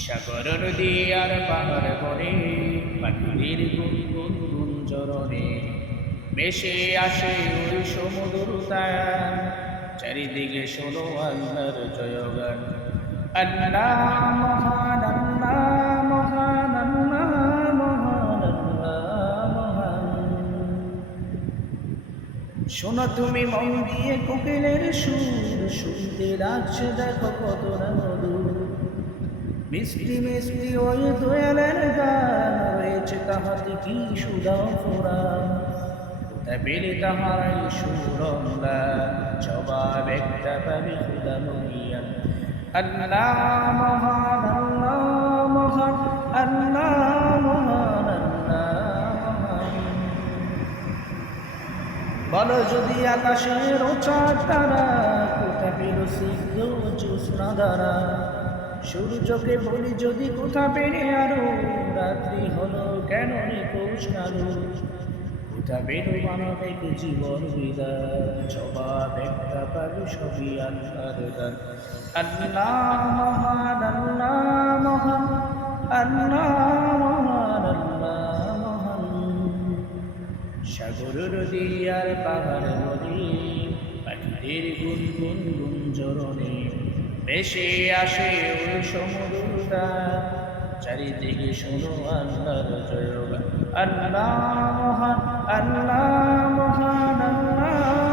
সাগর নদী আর পাহাড় পরে পাখিদের গুনগুন গুঞ্জরণে ভেসে আসে ওই সমুদ্র তায়ান। চারিদিকে শোনো আল্লাহর জয়গান। আল্লাহ মহান, আল্লাহ মহান, আল্লাহ মহান, আল্লাহ মহান। শোনো তুমি মন দিয়ে কোকিলের সুর, শুনতে লাগছে দেখো কত না মধুর। মিষ্টি মিষ্টি ওই দোয়েলের গান, রয়েছে তাহাতে কি সুধা ফুরান। কোথায় পেলে তাহারাই সুরঙ্গা, জবাব একটা পাবি খুদা মহিয়ান। আল্লাহ মহান, আল্লাহ মহান, আল্লাহ মহান, আল্লাহ মহান। বলো যদি আকাশের চাঁদ তারা, কোথায় পেল সিদ্ধ জ্যোৎস্না দ্বারা। সূর্যকে বলি যদি কোথা পেরে আরো, রাত্রি হলো কেন নিখোঁজ কালো। কোথা পেরো মানবিক জীবন বিদায়, জবাব একটা পাবি সবই আল্লাহর দান। আল্লাহ মহান, আল্লাহ মহান, আল্লাহ মহান, আল্লাহ মহান। সাগর নদী আর পাহাড় নদী, পাখিদের গুনগুন গুঞ্জরণে ভেসে আসে ওই সমুদ্রটা। চারিদিকে শোনো আল্লাহর জয়গান। আল্লাহ মহান, আল্লাহ মহান, আল্লাহ